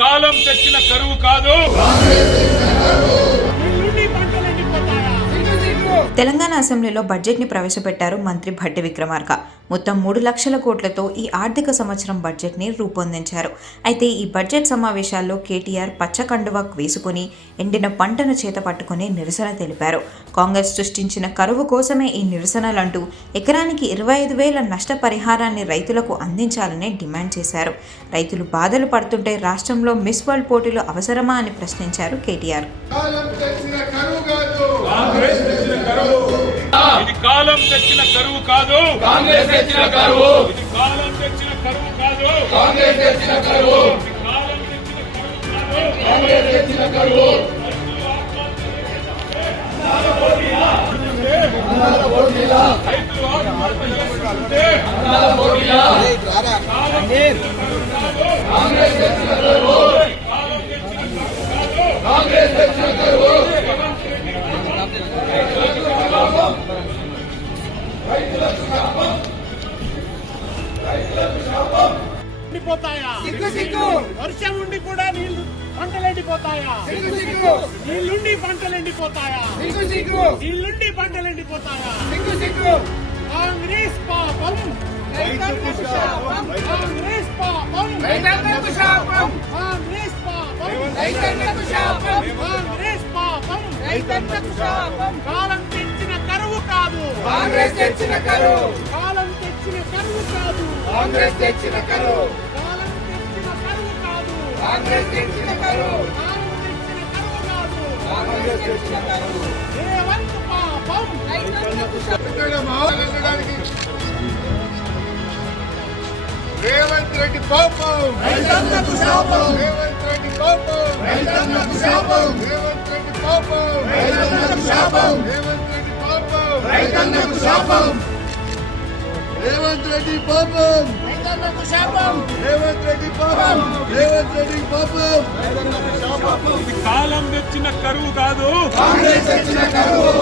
కాలం తెచ్చిన కరువు కాదు. తెలంగాణ అసెంబ్లీలో బడ్జెట్ ని ప్రవేశపెట్టారు మంత్రి భట్టి విక్రమార్క. మొత్తం 3 లక్షల కోట్లతో ఈ ఆర్థిక సంవత్సరం బడ్జెట్ ని రూపొందించారు. అయితే ఈ బడ్జెట్ సమావేశాల్లో కేటీఆర్ పచ్చ కండువా వేసుకుని ఎండిన పంటను చేత పట్టుకుని నిరసన తెలిపారు. కాంగ్రెస్ సృష్టించిన కరువు కోసమే ఈ నిరసనలంటూ ఎకరానికి 25,000 నష్టపరిహారాన్ని రైతులకు అందించాలని డిమాండ్ చేశారు. రైతులు బాధలు పడుతుంటే రాష్ట్రంలో మిస్ వరల్డ్ పోటీలు అవసరమా అని ప్రశ్నించారు కేటీఆర్. ఇది కాలం తెచ్చిన కరువు కాదు, కాంగ్రెస్ తెచ్చిన కరువు. ఇది కాలం తెచ్చిన కరువు కాదు, కాంగ్రెస్ తెచ్చిన కరువు. ఇది కాలం తెచ్చిన కరువు కాదు, కాంగ్రెస్ తెచ్చిన కరువు. వర్షం ఉండి కూడా నీళ్లు పంటలు ఎండిపోతాయా? నీళ్లుండి పంటలు ఎండిపోతాయా? నీళ్లుండి పంటలు ఎండిపోతాయా? కాంగ్రెస్ పాపం, కాంగ్రెస్ పాపం, కాంగ్రెస్ పాపం, కాంగ్రెస్ పాపం. కాలం తెచ్చిన కరువు కాదు, కాంగ్రెస్ తెచ్చిన కరువు. కాలం తెచ్చిన కరువు కాదు, కాంగ్రెస్ తెచ్చిన కరువు. కాలం తెచ్చిన కరువు కాదు, కాంగ్రెస్ తెచ్చిన కరువు. కాలం తెచ్చిన కరువు కాదు, కాంగ్రెస్ తెచ్చిన కరువు. రేవంత్ పాపం, రైతన్నకు రేవంత్ రెడ్డి పాపం, రైతన్నకు శాపం. రేవంత్ రెడ్డి పాపం, రైతన్నకు శాపం. రేవంత్ రెడ్డి పాపం, రైతన్నకు శాపం. రేవంత్ రెడ్డి పాపం, రైతన్నకు శాపం. రేవంత్ రెడ్డి పాపం, రైతన్నకు శాపం. రేవంత్ రెడ్డి పాపం, రేవంత్ రెడ్డి పాపం, రైతన్నకు శాపం. ఇది కాలం తెచ్చిన కరువు కాదు, కాంగ్రెస్ తెచ్చిన కరువు.